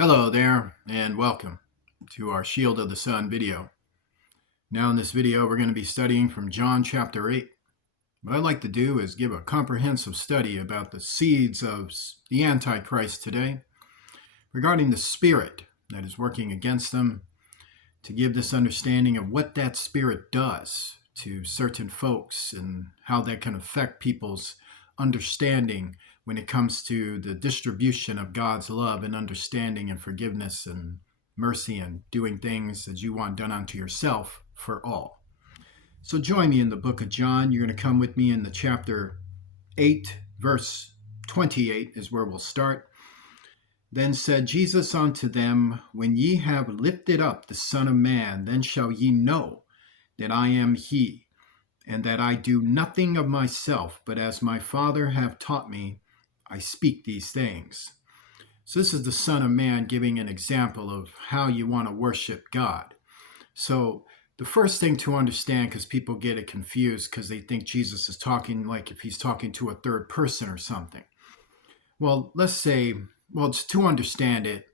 Hello there, and welcome to our Shield of the Sun video. Now in this video, we're going to be studying from John chapter 8. What I'd like to do is give a comprehensive study about the seeds of the Antichrist today, regarding the spirit that is working against them, to give this understanding of what that spirit does to certain folks and how that can affect people's understanding when it comes to the distribution of God's love and understanding and forgiveness and mercy and doing things as you want done unto yourself for all. So join me in the book of John. You're going to come with me in the chapter 8, verse 28 is where we'll start. Then said Jesus unto them, When ye have lifted up the Son of Man, then shall ye know that I am he, and that I do nothing of myself, but as my Father hath taught me, I speak these things. So this is the Son of Man giving an example of how you want to worship God. So the first thing to understand, because people get it confused because they think Jesus is talking like if he's talking to a third person or something. Well, let's say, it's to understand it,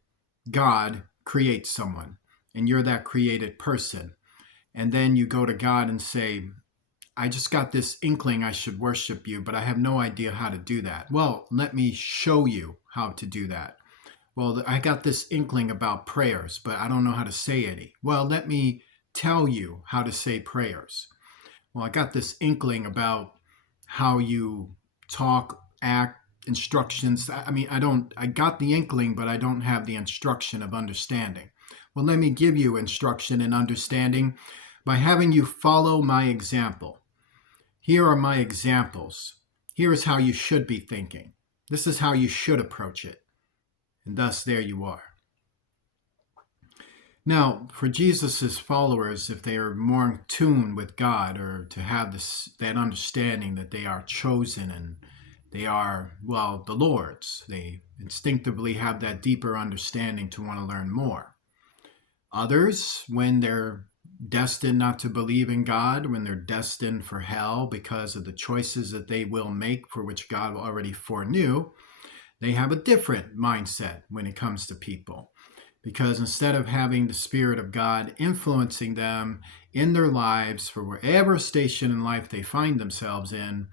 God creates someone, and you're that created person. And then you go to God and say, I just got this inkling I should worship you, but I have no idea how to do that. Well, let me show you how to do that. Well, I got this inkling about prayers, but I don't know how to say any. Well, let me tell you how to say prayers. Well, I got this inkling about how you talk, act, instructions. I got the inkling, but I don't have the instruction of understanding. Well, let me give you instruction and understanding by having you follow my example. Here are my examples. Here is how you should be thinking. This is how you should approach it. And thus, there you are. Now, for Jesus' followers, if they are more in tune with God, or to have that understanding that they are chosen and they are, the Lord's, they instinctively have that deeper understanding to want to learn more. Others, when they're destined not to believe in God, when they're destined for hell because of the choices that they will make, for which God already foreknew, they have a different mindset when it comes to people. Because instead of having the Spirit of God influencing them in their lives for wherever station in life they find themselves in,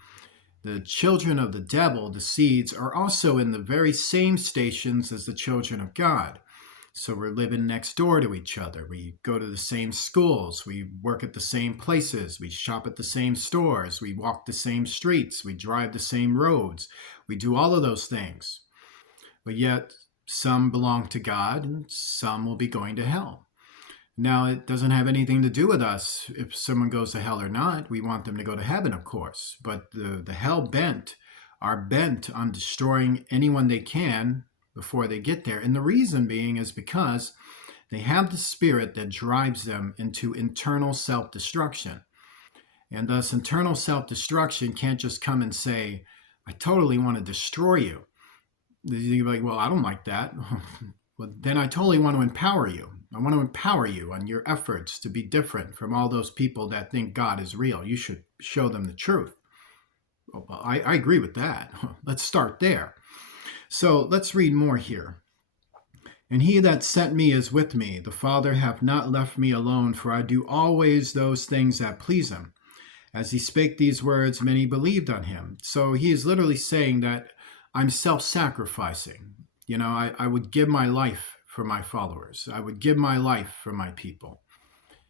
the children of the devil, the seeds, are also in the very same stations as the children of God. So we're living next door to each other. We go to the same schools. We work at the same places. We shop at the same stores. We walk the same streets. We drive the same roads. We do all of those things. But yet some belong to God and some will be going to hell. Now, it doesn't have anything to do with us if someone goes to hell or not. We want them to go to heaven, of course. But the hell bent are bent on destroying anyone they can before they get there. And the reason being is because they have the spirit that drives them into internal self-destruction. And thus, internal self-destruction can't just come and say, I totally want to destroy you. You're like, well, I don't like that. Well, then I totally want to empower you. I want to empower you on your efforts to be different from all those people that think God is real. You should show them the truth. Well, I agree with that. Let's start there. So let's read more here. And he that sent me is with me. The Father hath not left me alone, for I do always those things that please him. As he spake these words, many believed on him. So he is literally saying that I'm self-sacrificing. I would give my life for my followers. I would give my life for my people.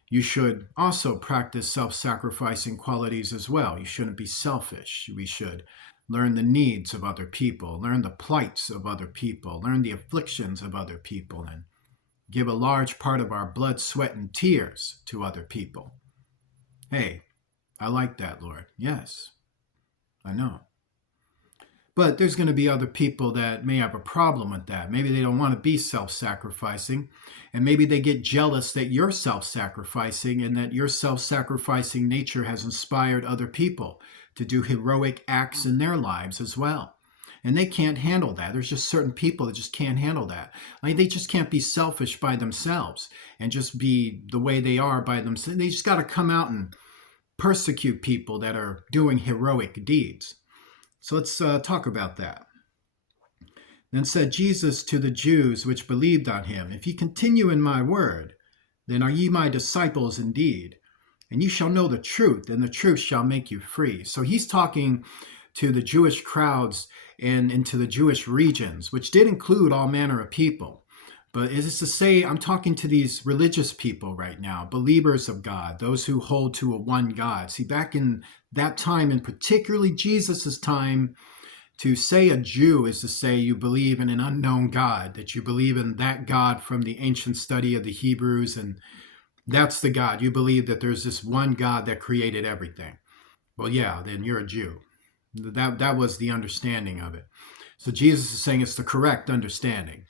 You should also practice self-sacrificing qualities as well. You shouldn't be selfish. We should learn the needs of other people, learn the plights of other people, learn the afflictions of other people, and give a large part of our blood, sweat, and tears to other people. Hey, I like that, Lord. Yes, I know. But there's going to be other people that may have a problem with that. Maybe they don't want to be self-sacrificing, and maybe they get jealous that you're self-sacrificing and that your self-sacrificing nature has inspired other people to do heroic acts in their lives as well. And they can't handle that. There's just certain people that just can't handle that. Like, they just can't be selfish by themselves and just be the way they are by themselves. They just got to come out and persecute people that are doing heroic deeds. So let's talk about that. Then said Jesus to the Jews which believed on him, If ye continue in my word, then are ye my disciples indeed, and ye shall know the truth, and the truth shall make you free. So he's talking to the Jewish crowds and into the Jewish regions, which did include all manner of people. But it is to say, I'm talking to these religious people right now, believers of God, those who hold to a one God. See, back in that time, and particularly Jesus's time, to say a Jew is to say you believe in an unknown God, that you believe in that God from the ancient study of the Hebrews, and that's the God. You believe that there's this one God that created everything. Well, yeah, then you're a Jew. That was the understanding of it. So Jesus is saying it's the correct understanding,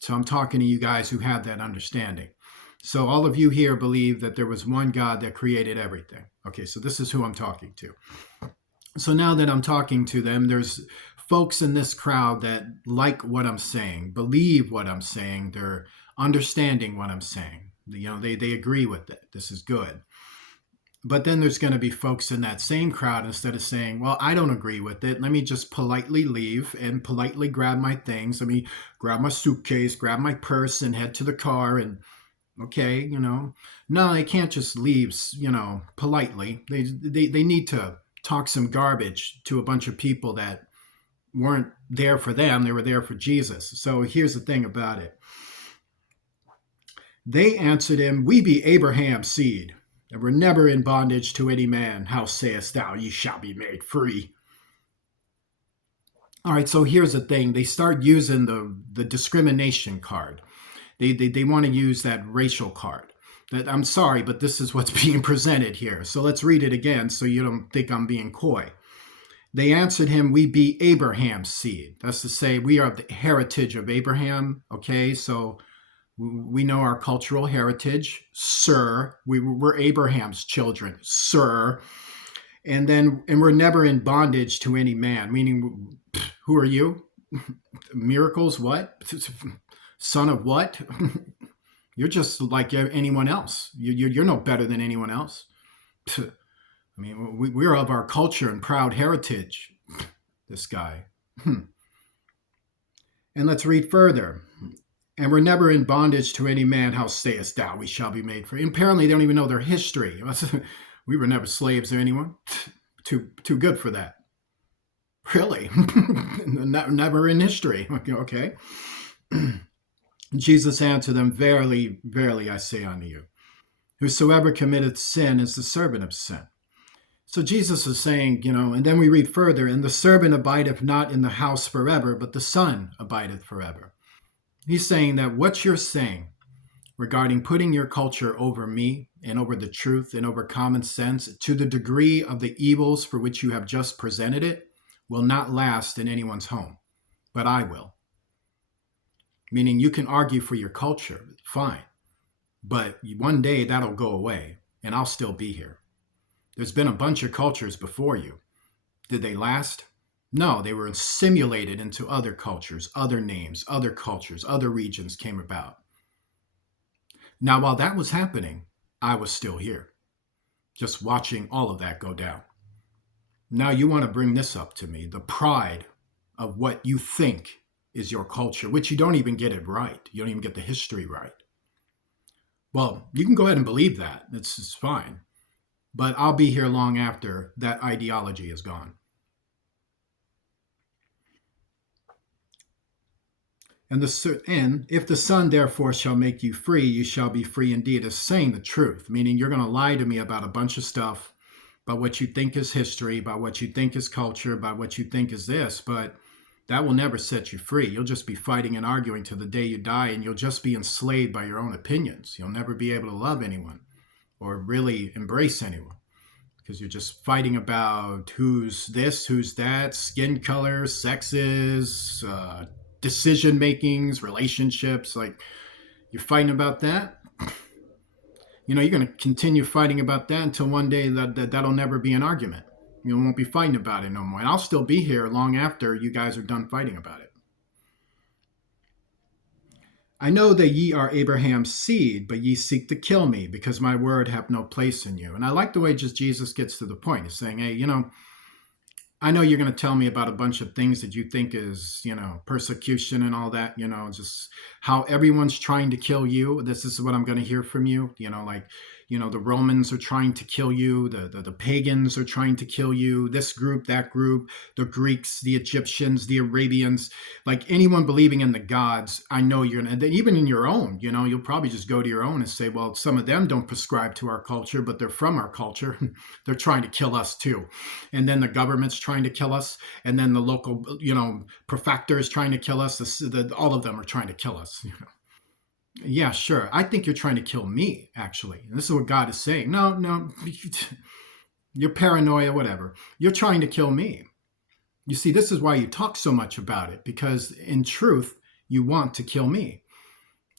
So I'm talking to you guys who have that understanding. So all of you here believe that there was one God that created everything. Okay, so this is who I'm talking to. So now that I'm talking to them, there's folks in this crowd that like what I'm saying, believe what I'm saying, they're understanding what I'm saying. They agree with it. This is good. But then there's going to be folks in that same crowd, instead of saying, well, I don't agree with it, let me just politely leave and politely grab my things. Let me grab my suitcase, grab my purse, and head to the car. And okay, no, they can't just leave, politely. They need to talk some garbage to a bunch of people that weren't there for them. They were there for Jesus. So here's the thing about it. They answered him, We be Abraham's seed, and were never in bondage to any man. How sayest thou, ye shall be made free? All right, so here's the thing. They start using the discrimination card. They want to use that racial card. That I'm sorry, but this is what's being presented here. So let's read it again so you don't think I'm being coy. They answered him, We be Abraham's seed. That's to say, we are the heritage of Abraham. Okay, so we know our cultural heritage, sir. We're Abraham's children, sir. And we're never in bondage to any man, meaning, who are you? Miracles, what? Son of what? You're just like anyone else. You're no better than anyone else. I mean, we're of our culture and proud heritage, this guy. And let's read further. And we're never in bondage to any man. How sayest thou, we shall be made free? And apparently they don't even know their history. We were never slaves to anyone. Too good for that. Really? Never in history. Okay. Jesus answered them, Verily, verily, I say unto you, whosoever committeth sin is the servant of sin. So Jesus is saying, and then we read further, And the servant abideth not in the house forever, but the Son abideth forever. He's saying that what you're saying regarding putting your culture over me and over the truth and over common sense, to the degree of the evils for which you have just presented it, will not last in anyone's home, but I will. Meaning you can argue for your culture, fine, but one day that'll go away and I'll still be here. There's been a bunch of cultures before you. Did they last? No, they were simulated into other cultures, other names, other cultures, other regions came about. Now, while that was happening, I was still here, just watching all of that go down. Now you want to bring this up to me, the pride of what you think is your culture, which you don't even get it right. You don't even get the history right. Well, you can go ahead and believe that. It's fine. But I'll be here long after that ideology is gone. And if the Son therefore shall make you free, you shall be free indeed. Is saying the truth, meaning you're going to lie to me about a bunch of stuff, about what you think is history, about what you think is culture, about what you think is this, but that will never set you free. You'll just be fighting and arguing till the day you die, and you'll just be enslaved by your own opinions. You'll never be able to love anyone or really embrace anyone, because you're just fighting about who's this, who's that, skin color, sexes, decision makings, relationships. Like, you're fighting about that. You're going to continue fighting about that until one day that'll never be an argument. You won't be fighting about it no more. And I'll still be here long after you guys are done fighting about it. I know that ye are Abraham's seed, but ye seek to kill me, because my word hath no place in you. And I like the way just Jesus gets to the point. He's saying, hey, I know you're going to tell me about a bunch of things that you think is, persecution and all that, just how everyone's trying to kill you. This is what I'm going to hear from you. Like, the Romans are trying to kill you. The pagans are trying to kill you. This group, that group, the Greeks, the Egyptians, the Arabians, like anyone believing in the gods. I know you're going to, even in your own, you'll probably just go to your own and say, well, some of them don't prescribe to our culture, but they're from our culture. They're trying to kill us too. And then the government's trying to kill us, and then the local, prefector is trying to kill us. All of them are trying to kill us. Yeah, sure. I think you're trying to kill me, actually. And this is what God is saying. No, no, you're paranoia, whatever. You're trying to kill me. You see, this is why you talk so much about it, because in truth, you want to kill me.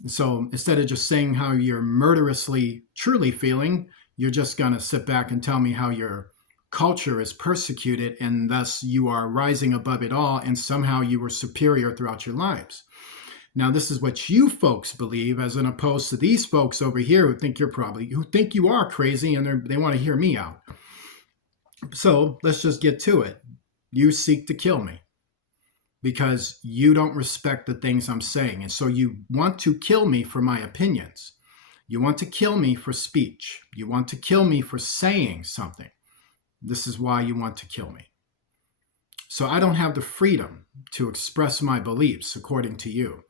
So instead of just saying how you're murderously, truly feeling, you're just going to sit back and tell me how your culture is persecuted and thus you are rising above it all and somehow you were superior throughout your lives. Now, this is what you folks believe, as in opposed to these folks over here who think you are crazy and they want to hear me out. So let's just get to it. You seek to kill me because you don't respect the things I'm saying. And so you want to kill me for my opinions. You want to kill me for speech. You want to kill me for saying something. This is why you want to kill me. So I don't have the freedom to express my beliefs according to you.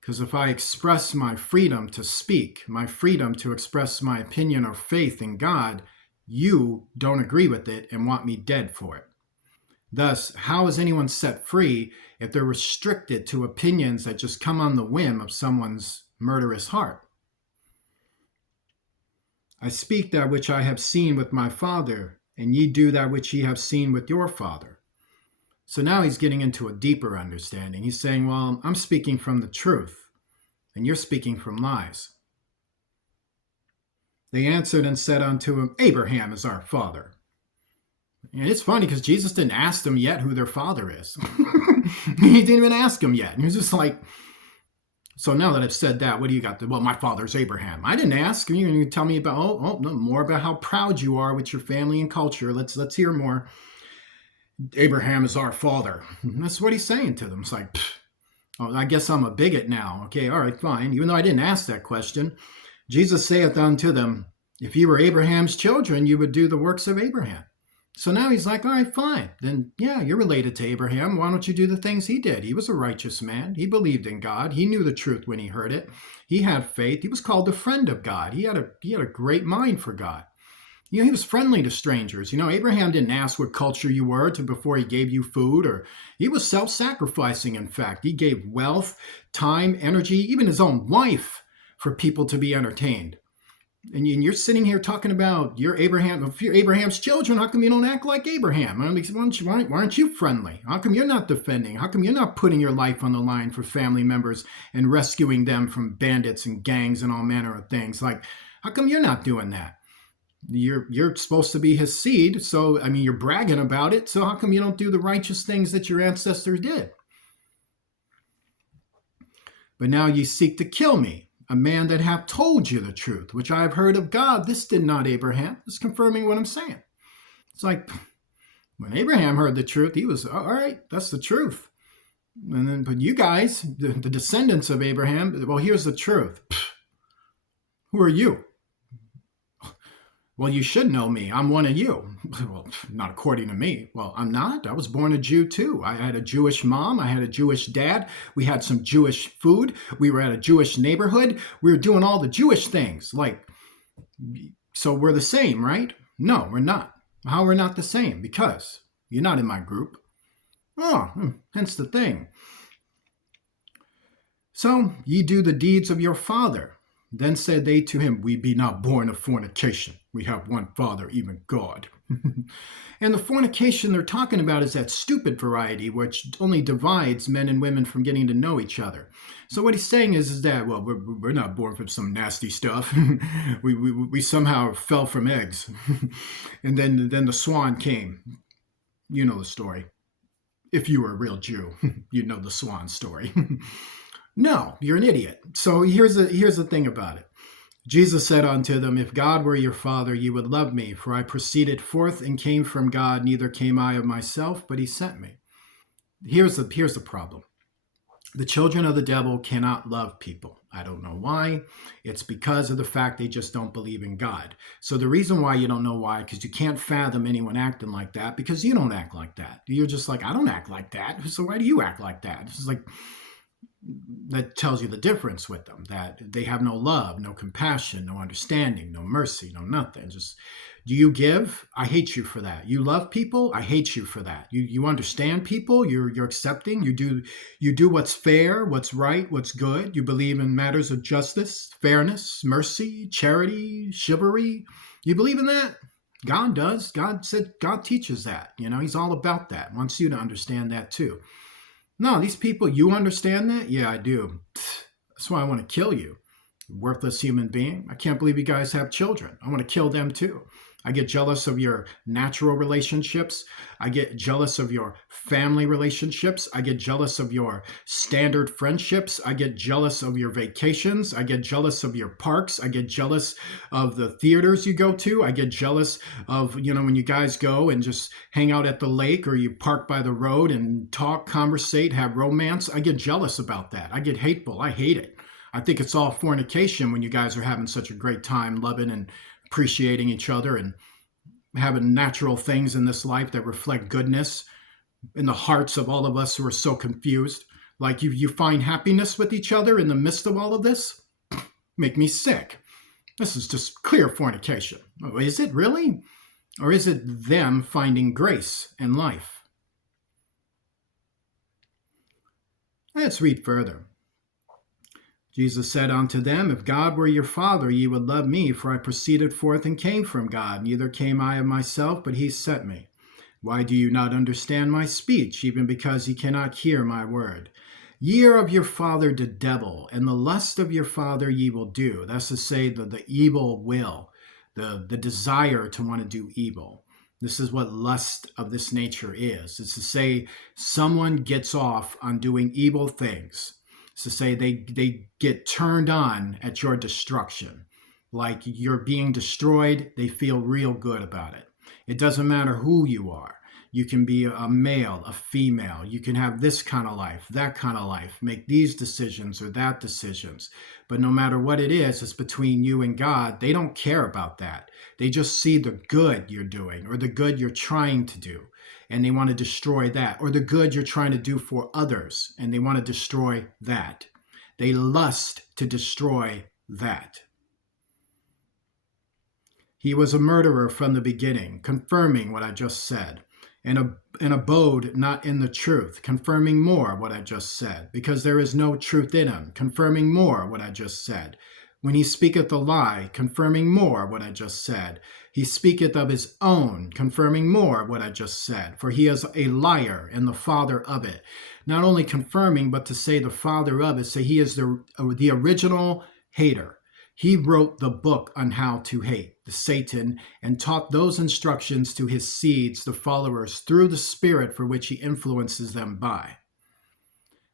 Because if I express my freedom to speak, my freedom to express my opinion or faith in God, you don't agree with it and want me dead for it. Thus, how is anyone set free if they're restricted to opinions that just come on the whim of someone's murderous heart? I speak that which I have seen with my Father, and ye do that which ye have seen with your father. So now he's getting into a deeper understanding. He's saying, well, I'm speaking from the truth, and you're speaking from lies. They answered and said unto him, Abraham is our father. And it's funny because Jesus didn't ask them yet who their father is. He didn't even ask them yet. And he was just like, so now that I've said that, what do you got? Well, my father's Abraham. I didn't ask. You tell me about, more about how proud you are with your family and culture. Let's hear more. Abraham is our father. That's what he's saying to them. It's like, oh, I guess I'm a bigot now. Okay, all right, fine. Even though I didn't ask that question, Jesus saith unto them, if you were Abraham's children, you would do the works of Abraham. So now he's like, all right, fine. Then, yeah, you're related to Abraham. Why don't you do the things he did? He was a righteous man. He believed in God. He knew the truth when he heard it. He had faith. He was called the friend of God. He had a great mind for God. He was friendly to strangers. Abraham didn't ask what culture you were before he gave you food, or he was self-sacrificing, in fact. He gave wealth, time, energy, even his own wife for people to be entertained. And you're sitting here talking about if you're Abraham's children, how come you don't act like Abraham? Why aren't you friendly? How come you're not defending? How come you're not putting your life on the line for family members and rescuing them from bandits and gangs and all manner of things? Like, how come you're not doing that? You're supposed to be his seed, so you're bragging about it. So how come you don't do the righteous things that your ancestors did? But now ye seek to kill me, a man that hath told you the truth, which I have heard of God. This did not Abraham. It's confirming what I'm saying. It's like when Abraham heard the truth, he was all right. That's the truth. And then, but you guys, the descendants of Abraham, well, here's the truth. Who are you? Well, you should know me. I'm one of you. Well, not according to me. Well, I'm not. I was born a Jew too. I had a Jewish mom. I had a Jewish dad. We had some Jewish food. We were at a Jewish neighborhood. We were doing all the Jewish things. So we're the same, right? No, we're not. How we're not the same? Because you're not in my group. Oh, hence the thing. So ye do the deeds of your father. Then said they to him, we be not born of fornication. We have one Father, even God. And the fornication they're talking about is that stupid variety, which only divides men and women from getting to know each other. So what he's saying is that, well, we're not born from some nasty stuff. we somehow fell from eggs. And then the swan came. You know the story. If you were a real Jew, you'd know the swan story. No, you're an idiot. So here's the thing about it. Jesus said unto them, If God were your Father, ye would love me, for I proceeded forth and came from God, neither came I of myself, but he sent me. Here's the problem. The children of the devil cannot love people. I don't know why. It's because of the fact they just don't believe in God. So the reason why you don't know why, because you can't fathom anyone acting like that, because you don't act like that. You're just like, I don't act like that. So why do you act like that? It's like, that tells you the difference with them, that they have no love, no compassion, no understanding, no mercy, no nothing. Just, do you give? I hate you for that. You love people? I hate you for that. You understand people? You're accepting. You do what's fair, what's right, what's good. You believe in matters of justice, fairness, mercy, charity, chivalry. You believe in that? God does. God said, God teaches that. He's all about that. Wants you to understand that too. No, these people, you understand that? Yeah, I do. That's why I want to kill you. Worthless human being. I can't believe you guys have children. I want to kill them too. I get jealous of your natural relationships. I get jealous of your family relationships. I get jealous of your standard friendships. I get jealous of your vacations. I get jealous of your parks. I get jealous of the theaters you go to. I get jealous of, when you guys go and just hang out at the lake, or you park by the road and talk, conversate, have romance. I get jealous about that. I get hateful. I hate it. I think it's all fornication when you guys are having such a great time loving and appreciating each other and having natural things in this life that reflect goodness in the hearts of all of us who are so confused. Like you find happiness with each other in the midst of all of this? Make me sick. This is just clear fornication. Oh, is it really? Or is it them finding grace in life? Let's read further. Jesus said unto them, If God were your Father, ye would love me, for I proceeded forth and came from God. Neither came I of myself, but he sent me. Why do you not understand my speech, even because ye cannot hear my word? Ye are of your father the devil, and the lust of your father ye will do. That's to say, the evil will, the desire to want to do evil. This is what lust of this nature is. It's to say someone gets off on doing evil things. To say they get turned on at your destruction. Like you're being destroyed, they feel real good about it. It doesn't matter who you are. You can be a male, a female. You can have this kind of life, that kind of life, make these decisions or that decisions. But no matter what it is, it's between you and God. They don't care about that. They just see the good you're doing or the good you're trying to do. And they want to destroy that, or the good you're trying to do for others, and they want to destroy that. They lust to destroy that. He was a murderer from the beginning, confirming what I just said, and abode not in the truth, confirming more what I just said, because there is no truth in him, confirming more what I just said. When he speaketh a lie, confirming more what I just said. He speaketh of his own, confirming more what I just said. For he is a liar and the father of it. Not only confirming, but to say the father of it, say he is the original hater. He wrote the book on how to hate, the Satan, and taught those instructions to his seeds, the followers, through the spirit for which he influences them by.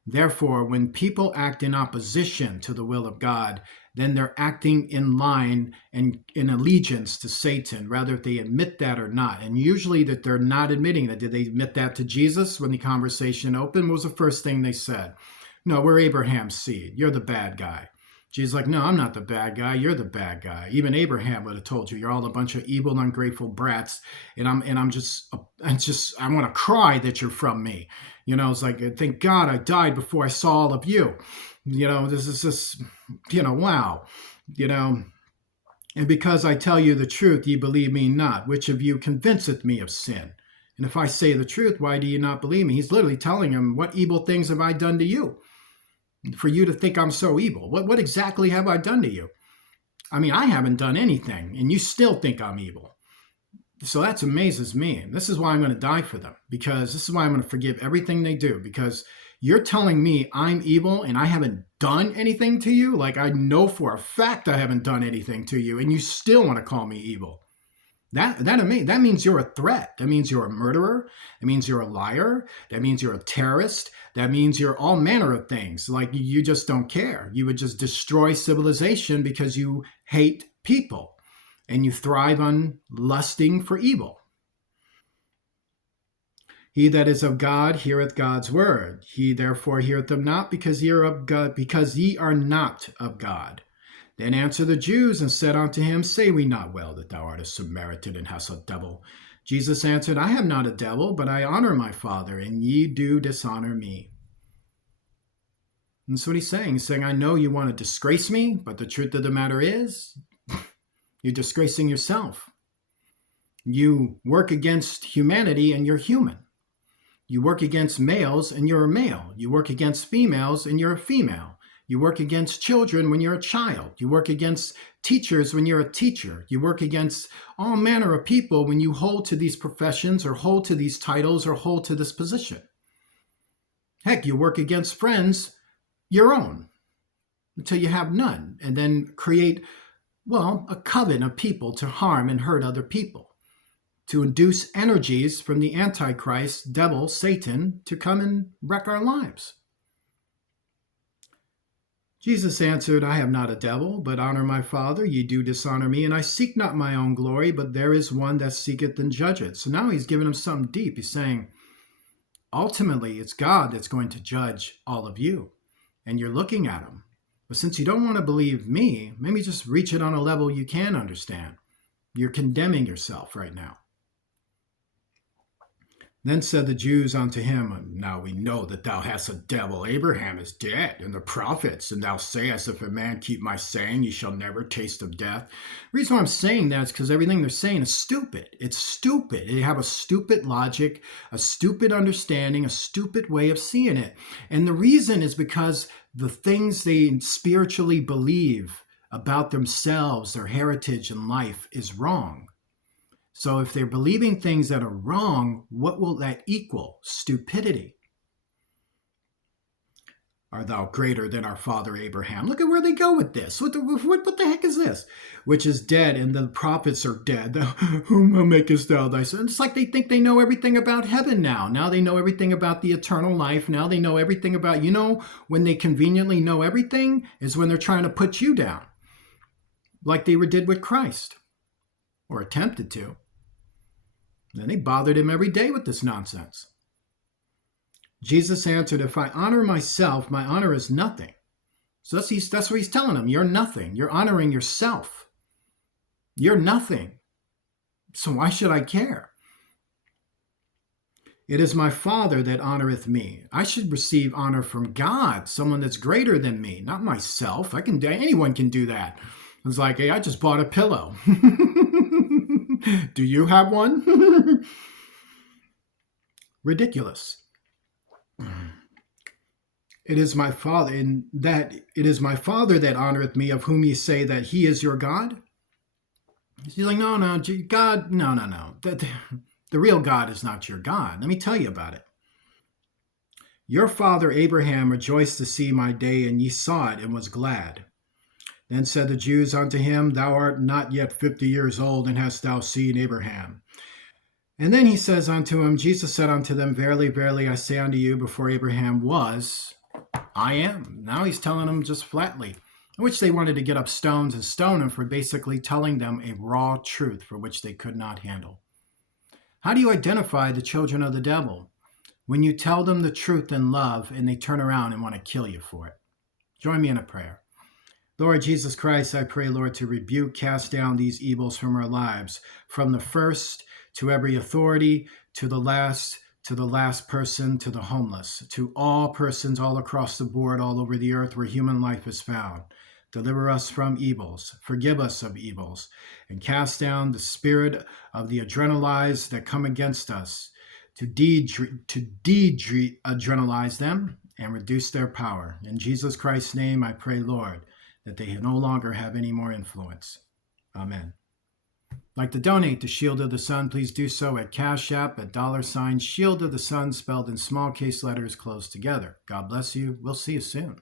Therefore, when people act in opposition to the will of God, then they're acting in line and in allegiance to Satan, whether if they admit that or not. And usually that they're not admitting that. Did they admit that to Jesus when the conversation opened? What was the first thing they said? No, we're Abraham's seed. You're the bad guy. Jesus like, no, I'm not the bad guy. You're the bad guy. Even Abraham would have told you, you're all a bunch of evil, ungrateful brats. And I want to cry that you're from me. It's like, thank God I died before I saw all of you. This is just, wow. And because I tell you the truth, ye believe me not. Which of you convinceth me of sin? And if I say the truth, why do you not believe me? He's literally telling him, what evil things have I done to you for you to think I'm so evil? What exactly have I done to you? I mean, I haven't done anything, and you still think I'm evil. So that amazes me. And this is why I'm going to die for them, because this is why I'm going to forgive everything they do, because you're telling me I'm evil and I haven't done anything to you. Like, I know for a fact I haven't done anything to you, and you still want to call me evil. That means you're a threat. That means you're a murderer. That means you're a liar. That means you're a terrorist. That means you're all manner of things. Like you just don't care. You would just destroy civilization because you hate people and you thrive on lusting for evil. He that is of God heareth God's word. He therefore heareth them not, because ye are of God, because ye are not of God. Then answered the Jews and said unto him, Say we not well that thou art a Samaritan and hast a devil? Jesus answered, I have not a devil, but I honor my Father, and ye do dishonor me. And that's what he's saying. He's saying, I know you want to disgrace me, but the truth of the matter is, you're disgracing yourself. You work against humanity, and you're human. You work against males, and you're a male. You work against females, and you're a female. You work against children when you're a child. You work against teachers when you're a teacher. You work against all manner of people when you hold to these professions or hold to these titles or hold to this position. Heck, you work against friends, your own, until you have none, and then create, a coven of people to harm and hurt other people, to induce energies from the Antichrist, devil, Satan, to come and wreck our lives. Jesus answered, I have not a devil, but honor my Father. Ye do dishonor me, and I seek not my own glory, but there is one that seeketh and judgeth. So now he's giving him something deep. He's saying, ultimately, it's God that's going to judge all of you, and you're looking at him. But since you don't want to believe me, maybe just reach it on a level you can understand. You're condemning yourself right now. Then said the Jews unto him, Now we know that thou hast a devil. Abraham is dead, and the prophets, and thou sayest, If a man keep my saying, ye shall never taste of death. The reason why I'm saying that is because everything they're saying is stupid. It's stupid. They have a stupid logic, a stupid understanding, a stupid way of seeing it. And the reason is because the things they spiritually believe about themselves, their heritage and life, is wrong. So if they're believing things that are wrong, what will that equal? Stupidity. Art thou greater than our father Abraham? Look at where they go with this. What the heck is this? Which is dead, and the prophets are dead. Whom makest thou thy son? It's like they think they know everything about heaven now. Now they know everything about the eternal life. Now they know everything about, when they conveniently know everything is when they're trying to put you down. Like they did with Christ. Or attempted to. Then they bothered him every day with this nonsense. Jesus answered, If I honor myself, my honor is nothing. So that's what he's telling them. You're nothing. You're honoring yourself. You're nothing. So why should I care? It is my Father that honoreth me. I should receive honor from God, someone that's greater than me, not myself. Anyone can do that. It's like, hey, I just bought a pillow. Do you have one? Ridiculous. It is my Father, it is my Father that honoreth me, of whom ye say that he is your God. He's like, no, God, no. The real God is not your God. Let me tell you about it. Your father Abraham rejoiced to see my day, and ye saw it and was glad. Then said the Jews unto him, Thou art not yet 50 years old, and hast thou seen Abraham? And then he says unto him, Jesus said unto them, Verily, verily, I say unto you, before Abraham was, I am. Now he's telling them just flatly, which they wanted to get up stones and stone him for basically telling them a raw truth for which they could not handle. How do you identify the children of the devil? When you tell them the truth in love and they turn around and want to kill you for it. Join me in a prayer. Lord Jesus Christ, I pray, Lord, to rebuke, cast down these evils from our lives, from the first to every authority, to the last person, to the homeless, to all persons all across the board, all over the earth where human life is found. Deliver us from evils, forgive us of evils, and cast down the spirit of the adrenalized that come against us, to de-adrenalize them and reduce their power. In Jesus Christ's name, I pray, Lord, that they no longer have any more influence. Amen. Like to donate to Shield of the Sun, please do so at Cash App at $ Shield of the Sun, spelled in small case letters closed together. God bless you. We'll see you soon.